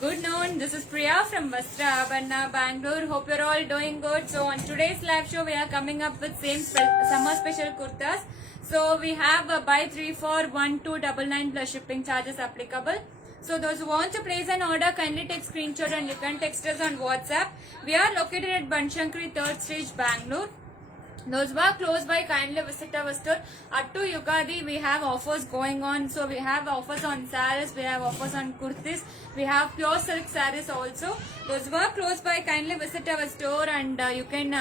Good noon. This is Priya from Vastra Abhanna, Bangalore. Hope you're all doing good. So on today's live show, we are coming up with summer special kurtas. So we have a buy 3 for 1299 plus shipping charges applicable. So those who want to place an order, kindly take screenshot and you can text us on WhatsApp. We are located at Banshankari 3rd Stage, Bangalore. Those who are close by, kindly visit our store. Up to Yugadi, we have offers going on. So we have offers on saris, we have offers on kurtis, we have pure silk saris also. Those who are close by, kindly visit our store and you can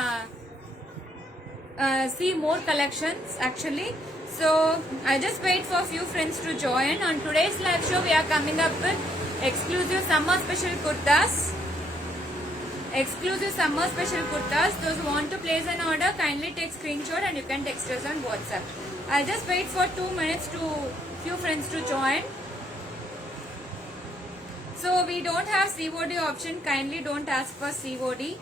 see more collections actually. So I just wait for a few friends to join. On today's live show, we are coming up with exclusive summer special kurtas. Exclusive summer special kurtas. Those who want to place an order, kindly take screenshot and you can text us on WhatsApp. I'll just wait for 2 minutes to few friends to join. So we don't have COD option. Kindly don't ask for COD.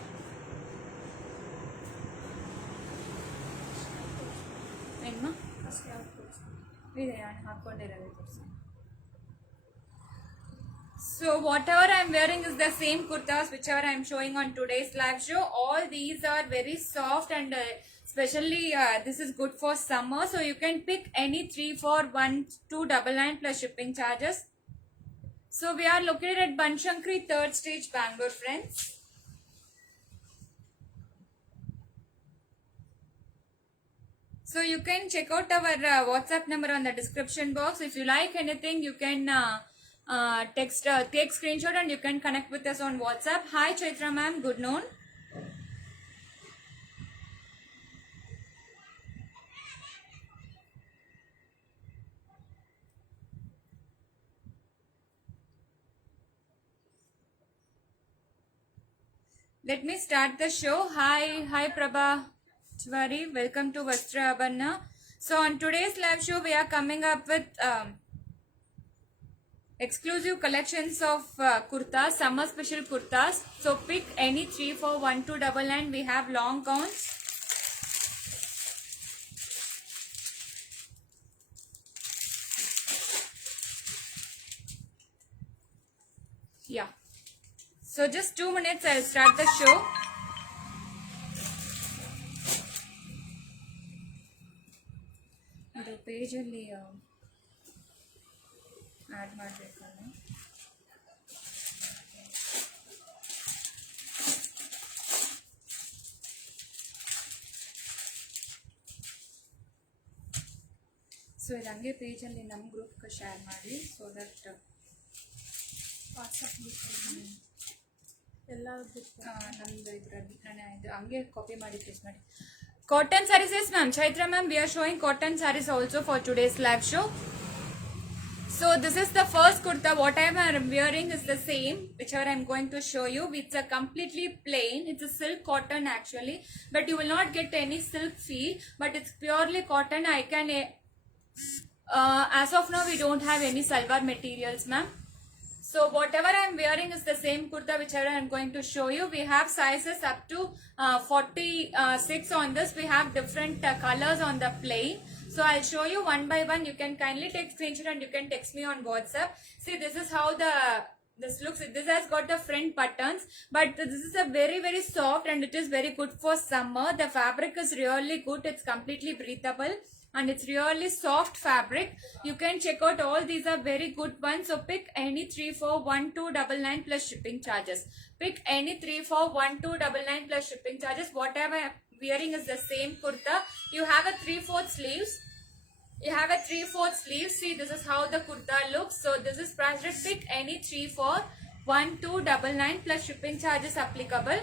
So whatever I am wearing is the same kurtas whichever I am showing on today's live show. All these are very soft and especially this is good for summer. So you can pick any 3 for 1299 plus shipping charges. So we are located at Banshankari 3rd Stage, Bangalore, friends. So you can check out our WhatsApp number on the description box. If you like anything, you can take screenshot and you can connect with us on WhatsApp. Hi Chaitra ma'am, good noon. Let me start the show. Hi Prabha Chwari, welcome to Vastra Abhanna. So on today's live show, we are coming up with exclusive collections of kurtas, summer special kurtas. So pick any 3 for 1299. We have long gowns. Yeah. So just 2 minutes, I'll start the show. The page ಅಲ್ಲಿ add ಮಾಡಬೇಕಲ್ಲ. So ಇದು ಹಂಗೆ ಪೇಜಲ್ಲಿ ನಮ್ಮ ಗ್ರೂಪ್ಗೆ share ಮಾಡಿ so that WhatsApp ಎಲ್ಲ ನಮ್ಮದು ಇದರಲ್ಲಿ ನಾನು ಇದು ಹಂಗೆ ಕಾಪಿ ಮಾಡಿ ಪೇಸ್ಟ್ ಮಾಡಿ. Cotton sarees, yes ma'am. Chaitra ma'am, we are showing cotton sarees also for today's live show. So this is the first kurta. What I am wearing is the same, whichever I am going to show you. It's a completely plain. It's a silk cotton actually, but you will not get any silk feel. But it's purely cotton. I can, as of now, we don't have any salwar materials, ma'am. So whatever I am wearing is the same kurta whichever I am going to show you. We have sizes up to 46 on this. We have different colors on the plain. So I'll show you one by one. You can kindly take screenshot and you can text me on WhatsApp. See, this is how this looks. This has got the front buttons, but this is a very soft and it is very good for summer. The fabric is really good. It's completely breathable. And it's really soft fabric. You can check out all these are very good ones. So pick any 3 for 1299 plus shipping charges. Pick any 3 for 1299 plus shipping charges. Whatever I'm wearing is the same kurta. You have a 3/4 sleeves. You have a 3/4 sleeves. See, this is how the kurta looks. So this is priced. Pick any 3 for 1299 plus shipping charges applicable.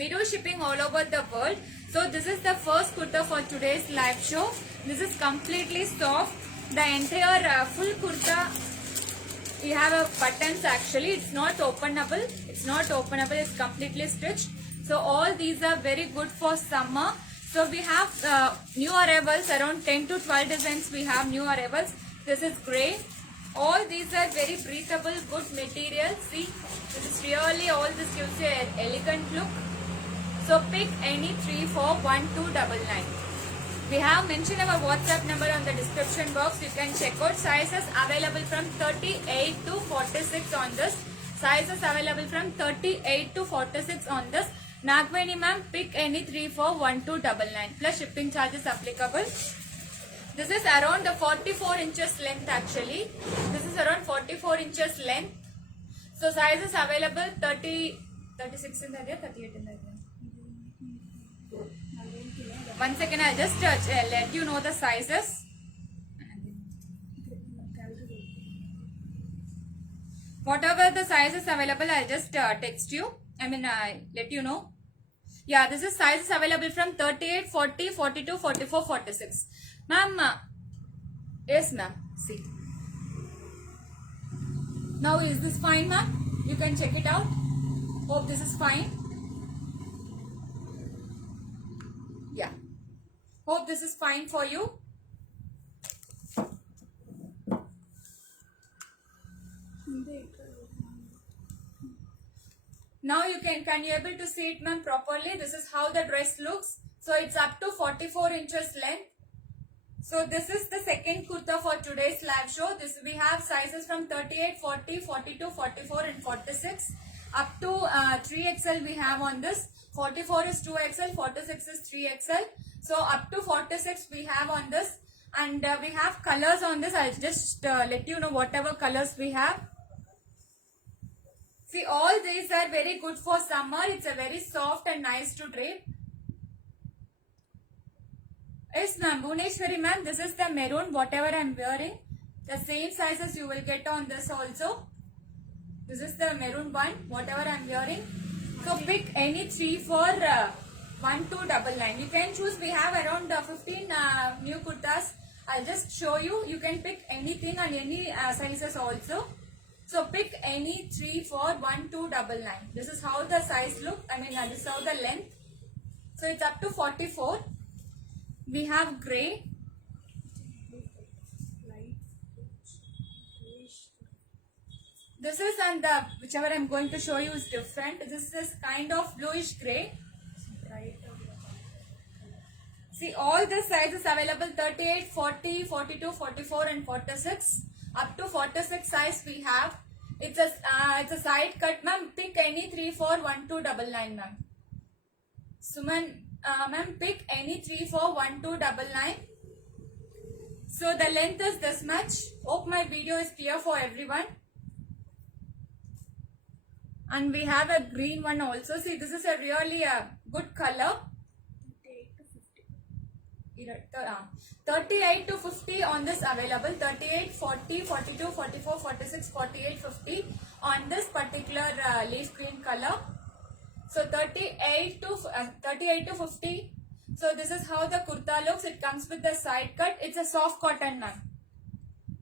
We do shipping all over the world. So this is the first kurta for today's live show. This is completely soft. The entire full kurta, we have a buttons actually. It's not openable. It's not openable. It's completely stitched. So all these are very good for summer. So we have new arrivals, around 10 to 12 designs. We have new arrivals. This is grey. All these are very breathable, good material. See, this is really, all this gives you an elegant look. So pick any 3 for 1299. We have mentioned our WhatsApp number on the description box. You can check out sizes available from 38 to 46 on this. Sizes available from 38 to 46 on this. Nagveni ma'am, pick any 3 for 1299 plus shipping charges applicable. This is around the 44 inches length actually. This is around 44 inches length. So sizes available 30, 36 in the area, 38 in the area. 1 second, I'll just let you know the sizes. Whatever the sizes available, I'll just text you. Let you know. Yeah, this is sizes available from 38, 40, 42, 44, 46. Ma'am, yes ma'am, see. Now is this fine ma'am? You can check it out. Hope this is fine. Yeah. Hope this is fine for you. Now you can you able to see it ma'am properly? This is how the dress looks. So it's up to 44 inches length. So this is the second kurta for today's live show. This we have sizes from 38, 40, 42, 44 and 46. Up to 3XL we have on this. 44 is 2XL, 46 is 3XL. So up to 46 we have on this. And we have colors on this. I'll just let you know whatever colors we have. See, all these are very good for summer. It's a very soft and nice to drape. Yes ma'am, Bhuneshwari ma'am, this is the maroon, whatever I am wearing. The same sizes you will get on this also. This is the maroon one, whatever I am wearing. So pick any 3 for 1299. You can choose, we have around 15 new kurtas. I'll just show you. You can pick anything and any sizes also. So pick any 3 for 1299. This is how the size look. This is how the length. So it's up to 44. We have grey. This is, and the whichever I'm going to show you is different. This is kind of bluish grey. See, all the sizes available 38, 40, 42, 44 and 46. Up to 46 size we have. It's a side cut ma'am. Pick any 3 for 1299 ma'am. Suman ma'am, pick any 3 for 1299. So the length is this much. Hope my video is clear for everyone. And we have a green one also. See, this is a really good color. 38 to 50 on this available. 38, 40, 42, 44, 46, 48, 50 on this particular leaf green color. So 38 to 50. So this is how the kurta looks. It comes with the side cut. It's a soft cotton ma'am.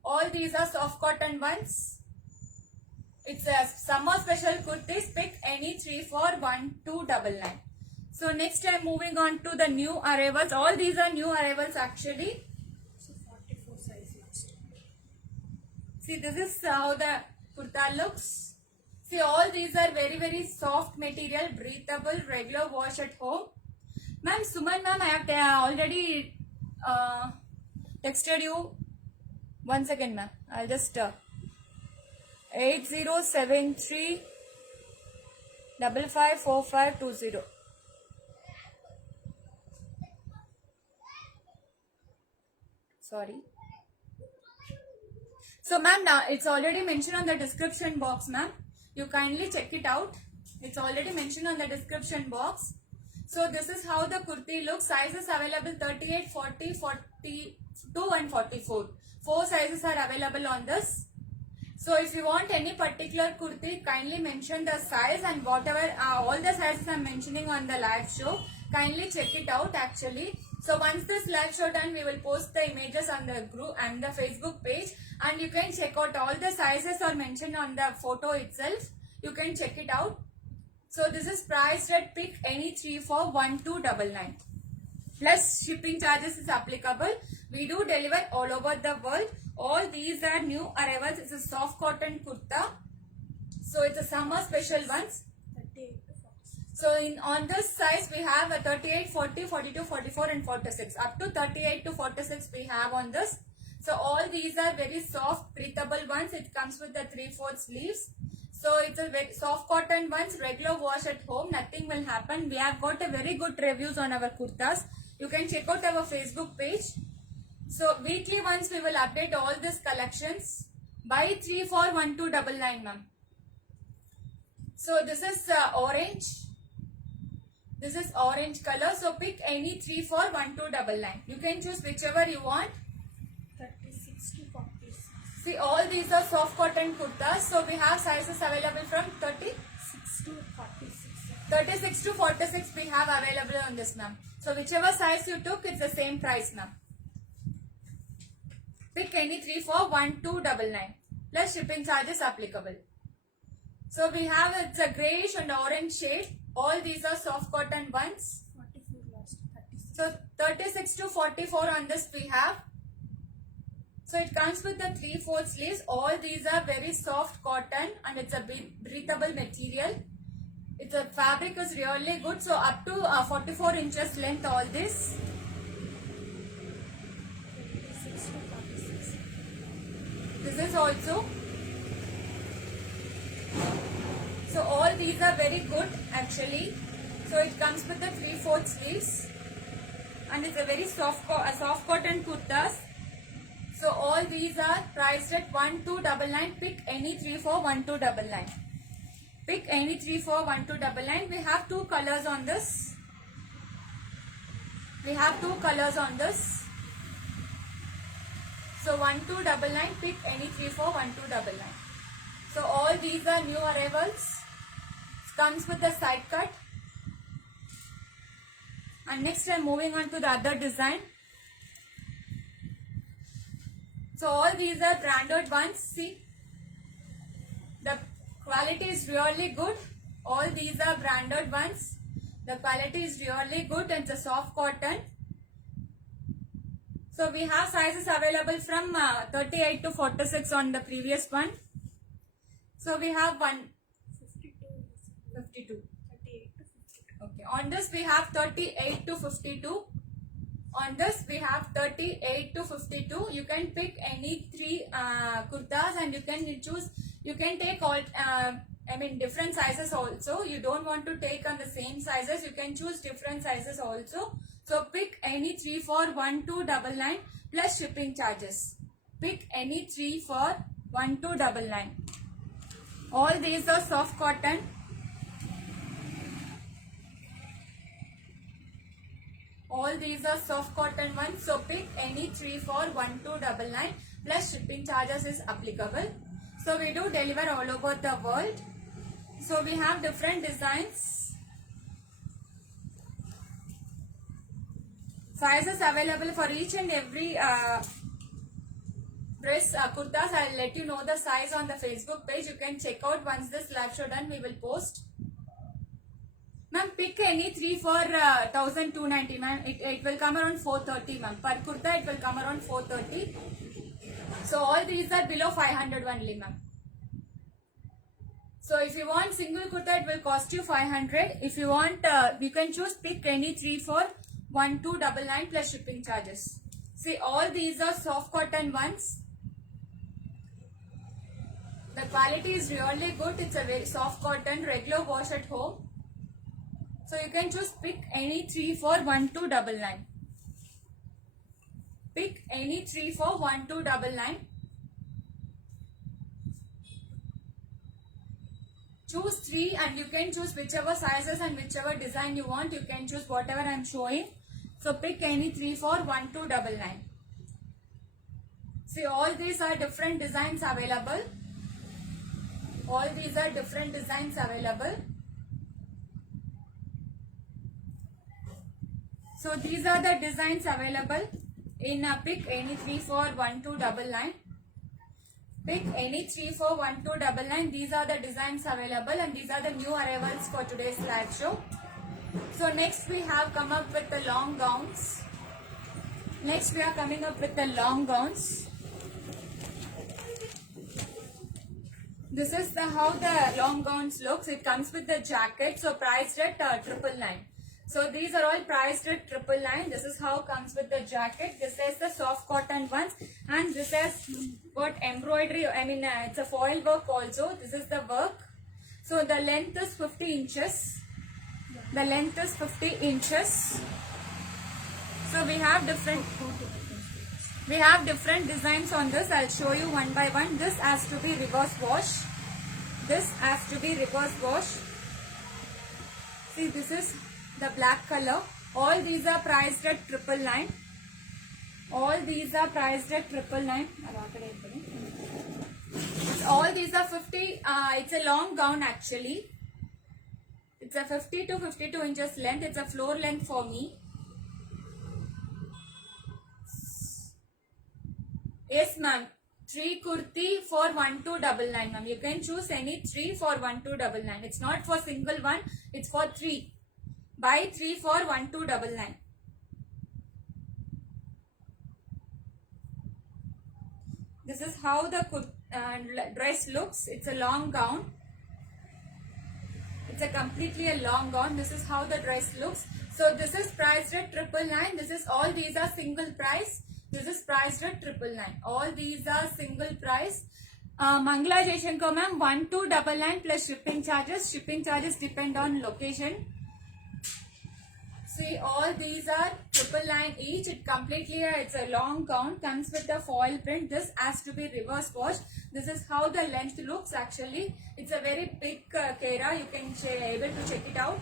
All these are soft cotton ones. It's a summer special kurtis. Pick any 3 for 1299. So next I'm moving on to the new arrivals. All these are new arrivals actually. So 44 size last. See, this is how the kurta looks. See, all these are very soft material, breathable, regular wash at home. Ma'am, Suman ma'am, I have already texted you. 1 second ma'am. I'll just 8073 554520. Sorry. So ma'am, now it's already mentioned on the description box ma'am. You kindly check it out. It's already mentioned on the description box. So this is how the kurti looks. Sizes available 38, 40, 42 and 44. 4 sizes are available on this. So if you want any particular kurti, kindly mention the size, and whatever all the sizes I'm mentioning on the live show, kindly check it out actually. So once this live show done, we will post the images on the group and the Facebook page, and you can check out all the sizes are mentioned on the photo itself. You can check it out. So this is priced at pick any 3 for 1299. Plus shipping charges is applicable. We do deliver all over the world. All these are new arrivals. It's a soft cotton kurta. So it's a summer special ones. 38 to 46. So on this size we have a 38, 40, 42, 44 and 46. Up to 38 to 46 we have on this. So all these are very soft breathable ones. It comes with the 3/4 sleeves. So it's a very soft cotton ones, regular wash at home, nothing will happen. We have got a very good reviews on our kurtas. You can check out our Facebook page. So weekly once we will update all these collections. Buy 3 for 1299, ma'am. So this is orange. This is orange color. So pick any 3 for 1299. You can choose whichever you want. 36 to 46. See, all these are soft cotton kurtas. So we have sizes available from 6 to 46. 36 to 46 we have available on this, ma'am. So whichever size you took, it's the same price, ma'am. Pick any 3 for 1299 plus shipping charges applicable. So we have, it's a greyish and orange shade. All these are soft cotton ones. 44 last. 36. So 36 to 44 on this we have. So it comes with the 3/4 sleeves. All these are very soft cotton and it's a breathable material. It's a fabric is really good. So up to 44 inches length all this. 36 to 46. This is also. So all these are very good actually. So it comes with the 3/4 sleeves. And it's a very soft cotton kurtas. So all these are priced at 1299. Pick any 3 for 1299. Pick any 3 for 1299. We have two colors on this. We have two colors on this. So 1299. Pick any 3 for 1299. So all these are new arrivals. It comes with the side cut. And next I'm moving on to the other design. So all these are branded ones. See, the quality is really good. All these are branded ones. The quality is really good and it's a soft cotton. So we have sizes available from 38 to 46 on the previous one. So we have 52. 38 to 52. Okay. On this we have 38 to 52. On this we have 38 to 52. You can pick any three kurtas and you can choose. You can take all different sizes also. You don't want to take on the same sizes. You can choose different sizes also. So pick any 3 for 1299 plus shipping charges. Pick any 3 for 1299. All these are soft cotton. All these are soft cotton ones. So pick any 3 for 1299 plus shipping charges is applicable. So we do deliver all over the world. So we have different designs. Sizes available for each and every dress kurtas. I'll let you know the size on the Facebook page. You can check out once this live show done. We will post. Ma'am, pick any 3 for 1290, ma'am. It will come around 430, ma'am. Per kurta, it will come around 430. So all these are below 500 only, ma'am. So if you want single kurta, it will cost you 500. If you want, you can choose pick any 3 for 1299 plus shipping charges. See, all these are soft cotton ones. The quality is really good. It's a very soft cotton, regular wash at home. So you can choose pick any 3 for 1299. Pick any 3 for 1299. Choose 3 and you can choose whichever sizes and whichever design you want. You can choose whatever I am showing. So pick any 3 for 1299. See, all these are different designs available. All these are different designs available. So these are the designs available in pick any 3 for 1299. Pick any 3 for 1299. These are the designs available and these are the new arrivals for today's live show. So next we have come up with the long gowns. Next we are coming up with the long gowns. This is how the long gowns looks. It comes with the jacket. So priced at 999. So these are all priced at 999. This is how comes with the jacket. This is the soft cotton ones and this has got embroidery. It's a foil work also. This is the work. So the length is 50 inches. The length is 50 inches. So we have different designs on this. I'll show you one by one. This has to be reverse wash. This has to be reverse wash. See, this is the black color. All these are priced at 999. All these are priced at 999. All these are 50. It's a long gown actually. It's a 50 to 52 inches length. It's a floor length for me. Yes, ma'am. 3 kurti for 1299, ma'am. You can choose any 3 for 1299. It's not for single one. It's for 3. Buy 3 for 1299. This is how the dress looks. It's a long gown. It's a completely a long gown. This is how the dress looks. So this is priced at 999. This is all these are single price. This is priced at 999. All these are single price. Mangala Jaishankar ma'am, 1299 plus shipping charges. Shipping charges depend on location. See, all these are 999 each. It completely it's a long gown. Comes with a foil print. This has to be reverse washed. This is how the length looks actually. It's a very big kera. You can able to check it out.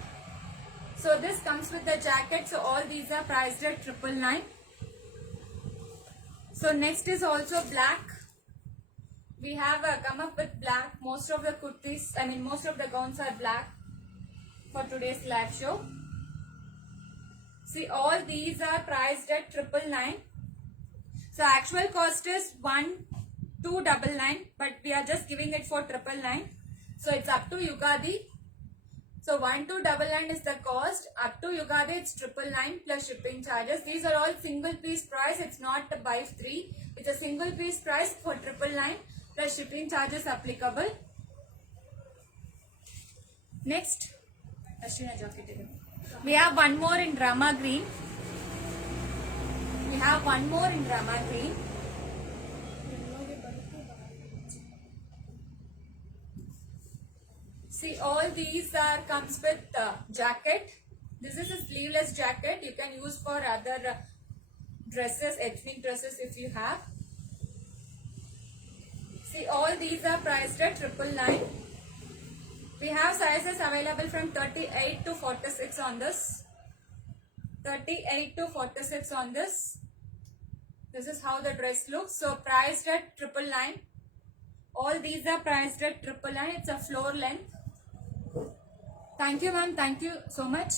So this comes with the jacket. So all these are priced at 999. So next is also black. We have come up with black. Most of the kurtis, most of the gowns are black for today's live show. See, all these are priced at 999. So actual cost is 1299, but we are just giving it for 999. So it's up to Yugadi. So 1299 is the cost. Up to Yugadi it's 999 plus shipping charges. These are all single piece price. It's not a buy 3. It's a single piece price for 999 plus shipping charges applicable. Next, Ashwina jacket. We have one more in Rama green. We have one more in Rama green. See, all these are comes with jacket. This is a sleeveless jacket. You can use for other dresses, ethnic dresses if you have. See, all these are priced at 999. We have sizes available from 38 to 46 on this. 38 to 46 on this. This is how the dress looks. So priced at 999. All these are priced at 999. It's a floor length. Thank you, ma'am. Thank you so much.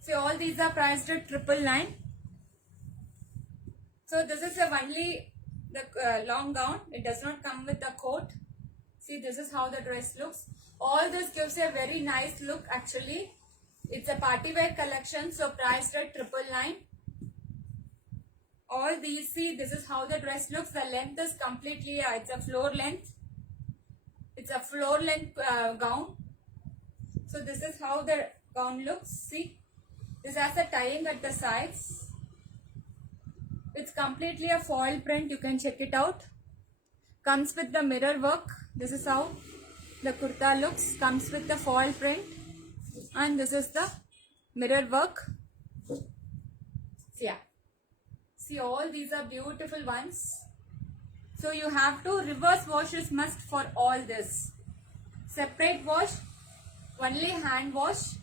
See, all these are priced at 999. So this is only the long gown. It does not come with the coat. See, this is how the dress looks. All this gives a very nice look actually. It's a party wear collection, so priced at 999. All these, see, this is how the dress looks. The length is completely, it's a floor length. It's a floor length gown. So this is how the gown looks. See, this has a tying at the sides. It's completely a foil print. You can check it out. Comes with the mirror work. This is how the kurta looks. Comes with the foil print. And this is the mirror work. So yeah. See, all these are beautiful ones. So you have to reverse wash is must for all this. Separate wash. Only hand wash.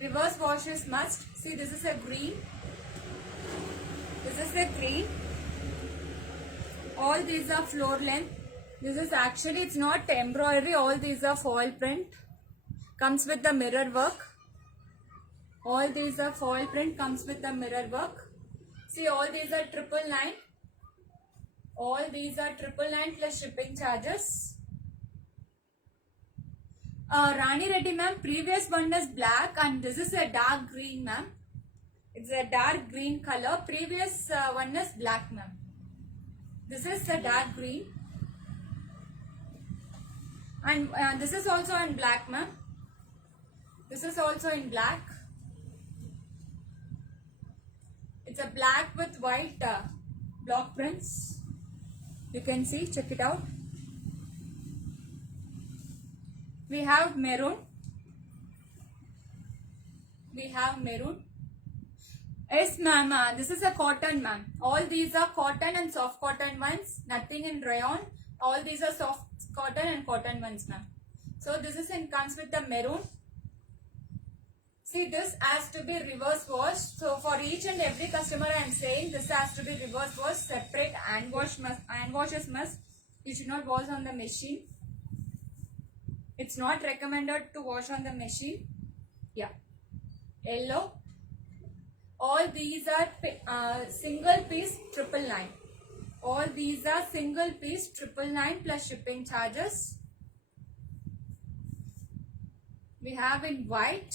Reverse wash is must. See, this is a green. This is a green. All these are floor length. This is actually, it's not embroidery. All these are foil print. Comes with the mirror work. All these are foil print. Comes with the mirror work. See, all these are 999. All these are 999 plus shipping charges. Rani Reddy ma'am, previous one is black and this is a dark green ma'am. It's a dark green color. Previous one is black ma'am. This is a dark green. And this is also in black ma'am. This is also in black. It's a black with white block prints. You can see, check it out. We have maroon. We have maroon. Yes, ma'am. This is a cotton, ma'am. All these are cotton and soft cotton ones. Nothing in rayon. All these are soft cotton and cotton ones, ma'am. So this is in comes with the maroon. See, this has to be reverse washed. So for each and every customer, I am saying this has to be reverse washed, separate and washes must. You should not wash on the machine. It's not recommended to wash on the machine. Yeah. Yellow. All these are single piece 999. All these are single piece 999 plus shipping charges. We have in white.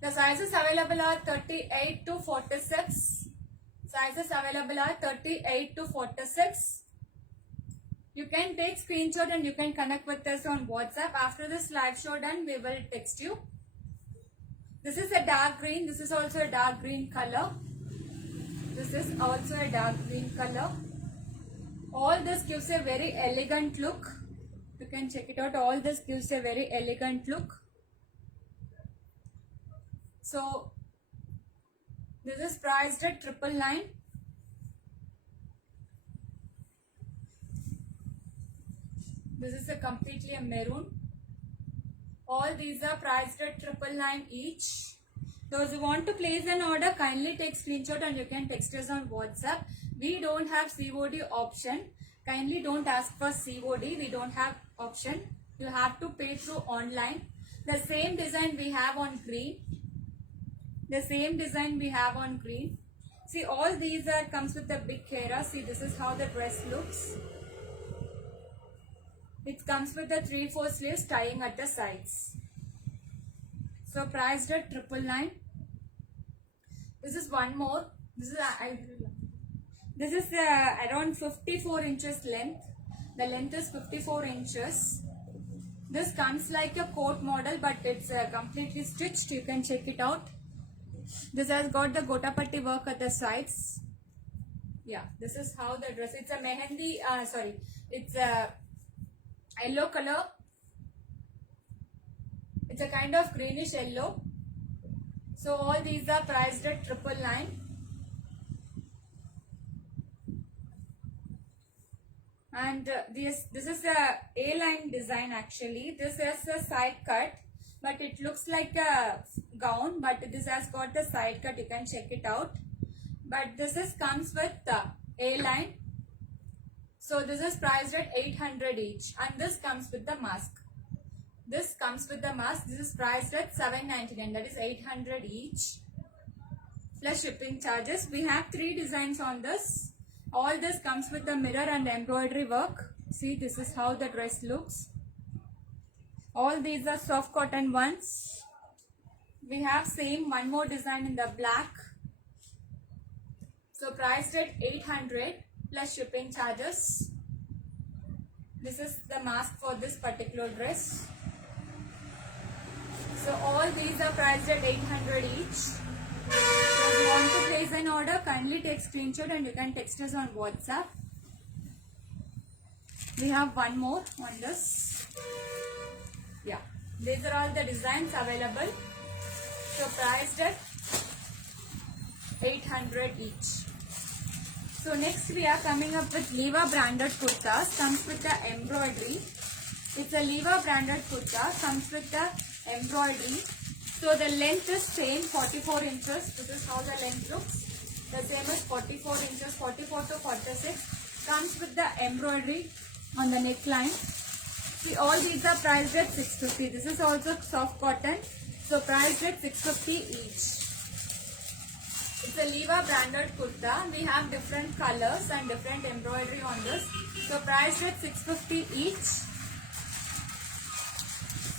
The sizes available are 38 to 46. Sizes available are 38 to 46. You can take screenshot and you can connect with us on WhatsApp. After this live show done, we will text you. This is a dark green. This is also a dark green color. This is also a dark green color. All this gives a very elegant look. You can check it out. All this gives a very elegant look. So this is priced at 999. This is a completely a maroon. All these are priced at 999 each. Those who want to place an order, kindly take screenshot and you can text us on WhatsApp. We don't have COD option. Kindly don't ask for COD. We don't have option. You have to pay through online. The same design we have on green. The same design we have on green. See, all these are comes with a big kera. See, this is how the dress looks. It comes with the 3/4 sleeves tying at the sides. So priced at 999. This is one more. This is around 54 inches length. The length is 54 inches. This comes like a coat model, but it's completely stitched. You can check it out. This has got the gotapatti work at the sides. Yeah, this is how the dress. It's a mehendi. It's a yellow color. It's a kind of greenish yellow. So all these are priced at 999. And this is a A-line design actually. This is a side cut, but it looks like a gown, but this has got the side cut. You can check it out. But this is comes with A-line. So this is priced at 800 each, and this comes with the mask. This comes with the mask. This is priced at 799. That is 800 each plus shipping charges. We have 3 designs on this. All this comes with the mirror and embroidery work. See, this is how the dress looks. All these are soft cotton ones. We have same one more design in the black. So priced at 800 plus shipping charges. This is the mask for this particular dress. So all these are priced at 800 each. If you want to place an order, kindly take screenshot and you can text us on WhatsApp. We have one more on this. Yeah, these are all the designs available. So priced at 800 each. So next we are coming up with Liva branded kurtas. Comes with the embroidery. It's a Liva branded kurta. Comes with the embroidery. So the length is same, 44 inches. This is how the length looks. The same is 44 inches, 44 to 46. Comes with the embroidery on the neckline. See, all these are priced at 650. This is also soft cotton. So priced at 650 each. It's a Liva branded kurta. We have different colors and different embroidery on this. So priced at 650 each.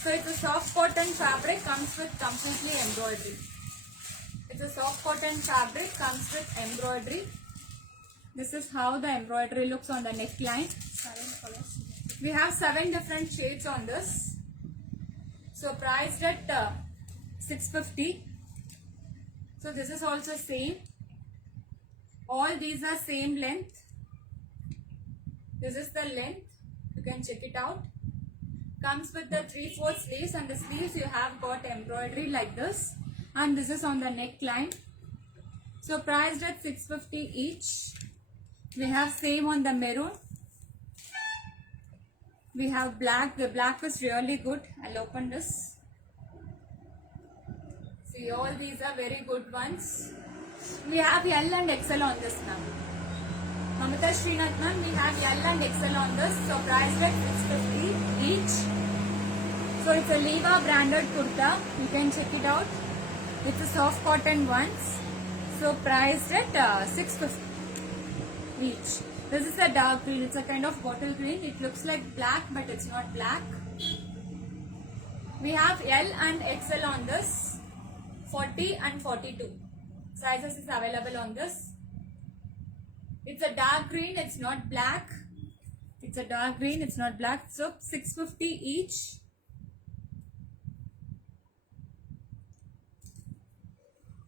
So it's a soft cotton fabric, comes with completely embroidery. It's a soft cotton fabric, comes with embroidery. This is how the embroidery looks on the neckline. 7 colors. We have 7 different shades on this. So priced at 650. So this is also same. All these are same length. This is the length. You can check it out. Comes with the 3/4 sleeves, and the sleeves you have got embroidery like this, and this is on the neckline. So priced at 650 each. We have same on the maroon. We have black. The black is really good. I'll open this. See, all these are very good ones. We have L and XL on this now. Mamata Srinath ma'am, we have L and XL on this. So priced at 650 each. So it's a Leva branded kurta. You can check it out. It's a soft cotton ones. So priced at 650 each. This is a dark green. It's a kind of bottle green. It looks like black, but it's not black. We have L and XL on this. 40 and 42. Sizes is available on this. It's a dark green. It's not black. It's a dark green. It's not black. So 650 each.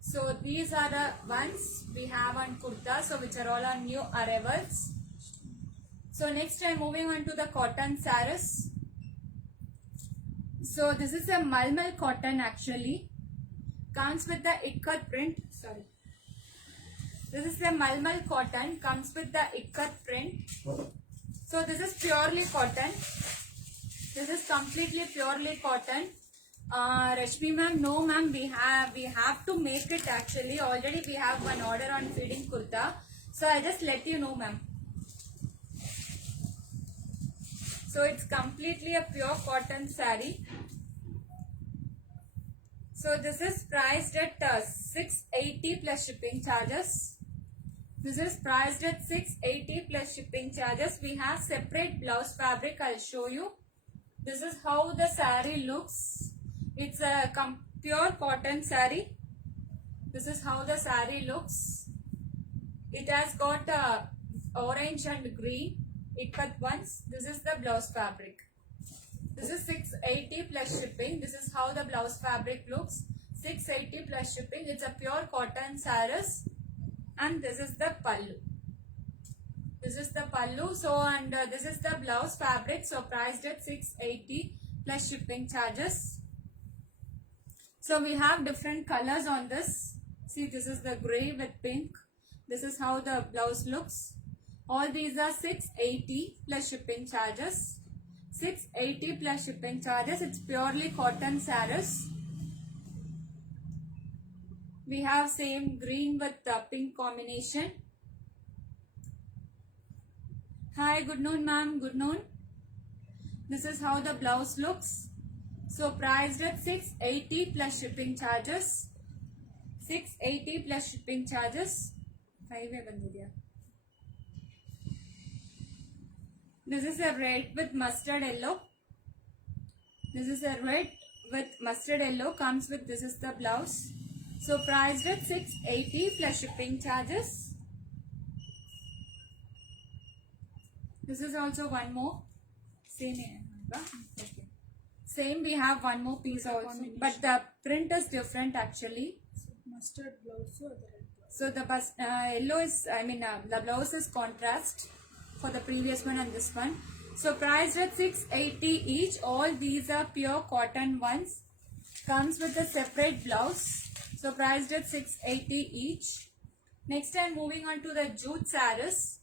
So these are the ones we have on kurta, so which are all on new arrivals. So next I'm moving on to the cotton saris. So this is a malmal cotton actually. Comes with the ikat print. Sorry. This is a malmal cotton. Comes with the ikat print. So this is purely cotton. This is completely purely cotton. Rashmi ma'am, no ma'am, we have to make it actually. Already we have one order on feeding kurta. So I just let you know ma'am. So it's completely a pure cotton saree. So this is priced at 680 plus shipping charges. This is priced at 680 plus shipping charges. We have separate blouse fabric. I'll show you. This is how the saree looks. It's a pure cotton saree. This is how the saree looks. It has got orange and green ikat ones. This is the blouse fabric. This is 680 plus shipping. This is how the blouse fabric looks. 680 plus shipping. It's a pure cotton saris. And this is the pallu. This is the pallu. So, and this is the blouse fabric. So, priced at 680 plus shipping charges. So, we have different colors on this. See, this is the grey with pink. This is how the blouse looks. All these are 680 plus shipping charges. 680 plus shipping charges. It's purely cotton saris. We have same green with pink combination. Hi, good noon ma'am, good noon. This is how the blouse looks. So priced at 680 plus shipping charges. 680 plus shipping charges. This is a red with mustard yellow. This is a red with mustard yellow. Comes with, this is the blouse. So priced at 680 plus shipping charges. This is also one more. Same. Okay. Same, we have one more piece also. But the print is different actually. Mustard blouse or the red blouse? So the yellow is, the blouse is contrast for the previous one and this one. So priced at 680 each. All these are pure cotton ones. Comes with a separate blouse. So priced at 680 each. Next I'm moving on to the jute saris.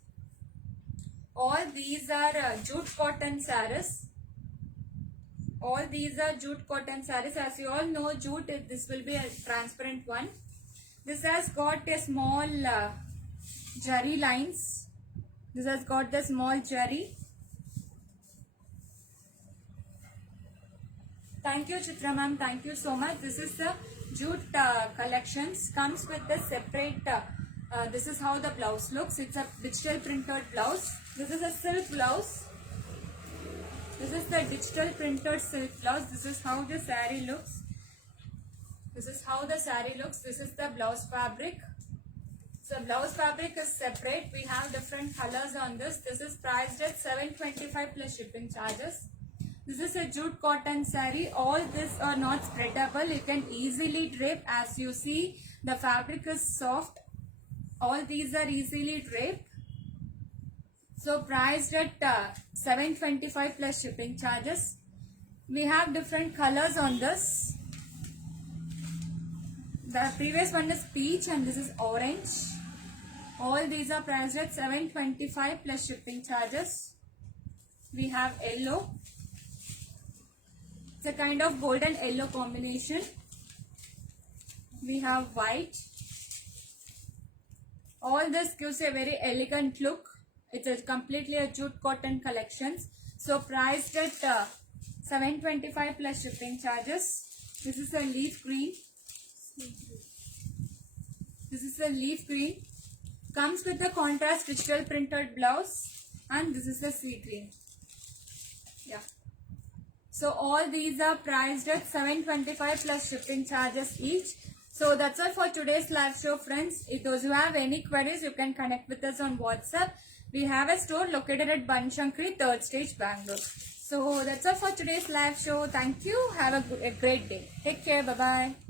All these are jute cotton saris. All these are jute cotton saris. As you all know, jute, this will be a transparent one. This has got a small jari lines. This has got the small jari. Thank you Chitra ma'am. Thank you so much. This is the jute collections. Comes with the separate, this is how the blouse looks. It's a digital printed blouse. This is a silk blouse. This is the digital printed silk blouse. This is how the saree looks. This is how the saree looks. This is the blouse fabric. So blouse fabric is separate. We have different colors on this. This is priced at 725 plus shipping charges. This is a jute cotton saree. All this are not spreadable. You can easily drape. As you see, the fabric is soft. All these are easily draped. So priced at 725 plus shipping charges. We have different colors on this. The previous one is peach and this is orange. All these are priced at $725 plus shipping charges. We have yellow. It's a kind of golden yellow combination. We have white. All this gives a very elegant look. It's a completely a jute cotton collections. So priced at $725 plus shipping charges. This is a leaf green. This is a leaf green. Comes with the contrast digital printed blouse. And this is a sea green. Yeah. So all these are priced at $725 plus shipping charges each. So that's all for today's live show, friends. If those who have any queries, you can connect with us on WhatsApp. We have a store located at Banshankari, 3rd stage, Bangalore. So that's all for today's live show. Thank you. Have a great day. Take care. Bye-bye.